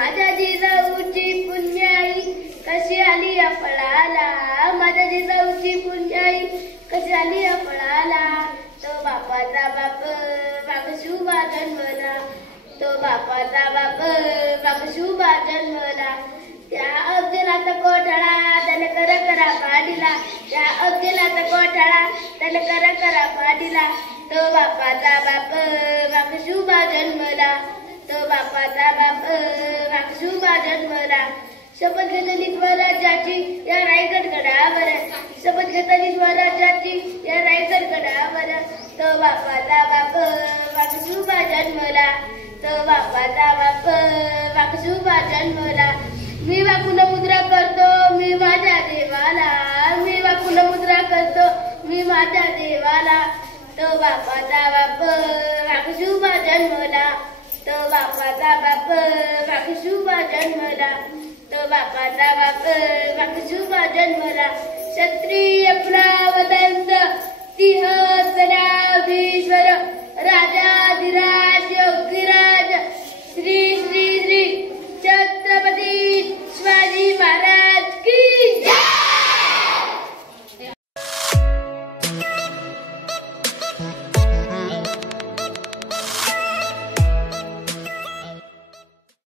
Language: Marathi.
माझ्या जिजाऊची पुण्याई कशी आली फळाला, माझ्या जिजाऊची पुण्याई कशी आली फळाला. तो बापाचा बाप वाघशुभा जन्मला, तो बापाचा बाप वाघशुभा जन्मला. त्या अफजलात कोठाळा त्याने करा पाडीला, त्या अफजलात कोठाळा त्याने करा पाडीला. तो बापाचा बाप वाघशुभा जन्मला, तो बापाचा बाप वाघशुभा जन्मला. शपथ घेतली स्वराज्याची या रायगड गडावर, शपथ घेतली स्वराज्याची या रायगड गडावर. तो बापाचा बाप वाघशुभा जन्मला, तो बापाचा बाप वाघशुभा जन्मला. मी वाकून मुद्रा करतो मी माझ्या देवाला, मी वाकून मुद्रा करतो मी माझ्या देवाला. तो बापाचा बाप वाघशुभा जन्मला, तो बापाचा बाप वाघशुभा जन्मला, तो बापाचा बाप वाघशुभा जन्मला. क्षत्रिय प्रावदंत तिहत